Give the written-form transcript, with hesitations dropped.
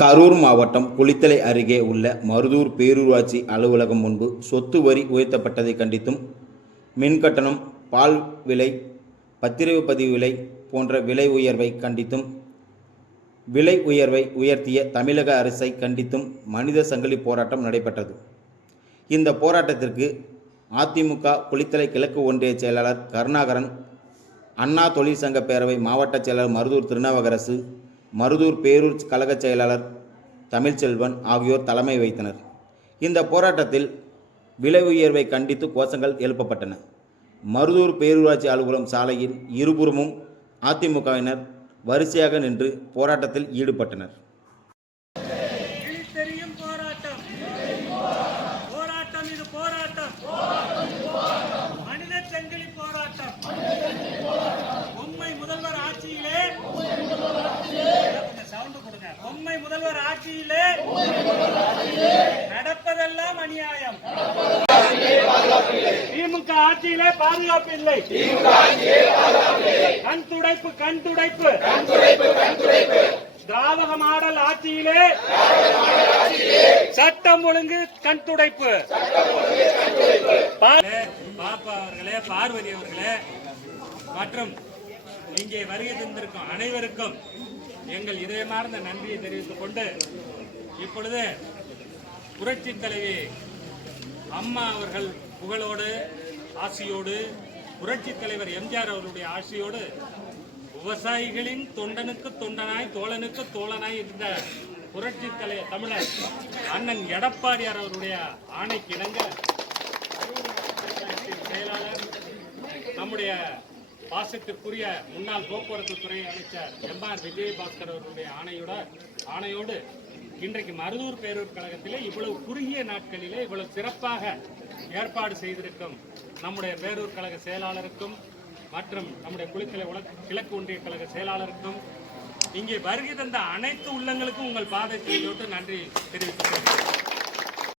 கரூர் மாவட்டம் குளித்தலை அருகே உள்ள மருதூர் பேரூராட்சி அலுவலகம் முன்பு சொத்து வரி உயர்த்தப்பட்டதை கண்டித்தும் மின்கட்டணம், பால் விலை, பத்திரவு பதிவு விலை போன்ற விலை உயர்வை கண்டித்தும் விலை உயர்வை உயர்த்திய தமிழக அரசை கண்டித்தும் மனித சங்கிலி போராட்டம் நடைபெற்றது. இந்த போராட்டத்திற்கு அதிமுக குளித்தலை கிழக்கு ஒன்றிய செயலாளர் கருணாகரன், அண்ணா தொழிற்சங்க பேரவை மாவட்ட செயலாளர் மருதூர் திருநாவுக்கரசு, மருதூர் பேரூர் கழக செயலாளர் தமிழ்ச்செல்வன் ஆகியோர் தலைமை வைத்தனர். இந்த போராட்டத்தில் விலை உயர்வை கண்டித்து கோஷங்கள் எழுப்பப்பட்டன. மருதூர் பேரூராட்சி அலுவலகம் சாலையில் இருபுறமும் அதிமுகவினர் வரிசையாக நின்று போராட்டத்தில் ஈடுபட்டனர். உண்மை முதல்வர் ஆட்சியிலே நடப்பதெல்லாம் அநியாயம். திமுக ஆட்சியிலே பாதுகாப்பு இல்லை. கண் துடைப்பு. திராவிட மாடல் ஆட்சியிலே சட்டம் ஒழுங்கு கண் துடைப்பு. பாப்பா அவர்களே, பார்வதி அவர்களே மற்றும் இங்கே வருகை தந்திருக்கும் அனைவருக்கும் எங்கள் இதயமார்ந்த நன்றியை தெரிவித்துக் கொண்டு, இப்பொழுது புரட்சி தலைவி அம்மா அவர்கள் புகழோடு ஆசியோடு, புரட்சி தலைவர் எம்ஜிஆர் அவர்களுடைய ஆசியோடு, விவசாயிகளின் தொண்டனுக்கு தொண்டனாய் தோழனுக்கு தோழனாய் இருந்த புரட்சி தலைவர் தமிழர் அண்ணன் எடப்பாடியார் அவருடைய ஆணைக்கு இணங்க செயலாளர் நம்முடைய பாசத்திற்குரிய முன்னாள் போக்குவரத்து துறை அமைச்சர் எம்.ஆர். விஜயபாஸ்கர் அவர்களுடைய ஆணையோடு இன்றைக்கு மருதூர் பேரூர் கழகத்திலே இவ்வளவு குறுகிய நாட்களிலே இவ்வளவு சிறப்பாக ஏற்பாடு செய்திருக்கும் நம்முடைய பேரூர் கழக செயலாளருக்கும் மற்றும் நம்முடைய குளித்தலை கிழக்கு ஒன்றிய கழக செயலாளருக்கும் இங்கே வருகை தந்த அனைத்து உள்ளங்களுக்கும் உங்கள் பாதத்தை தொட்டு நன்றி தெரிவித்துக் கொள்கிறேன்.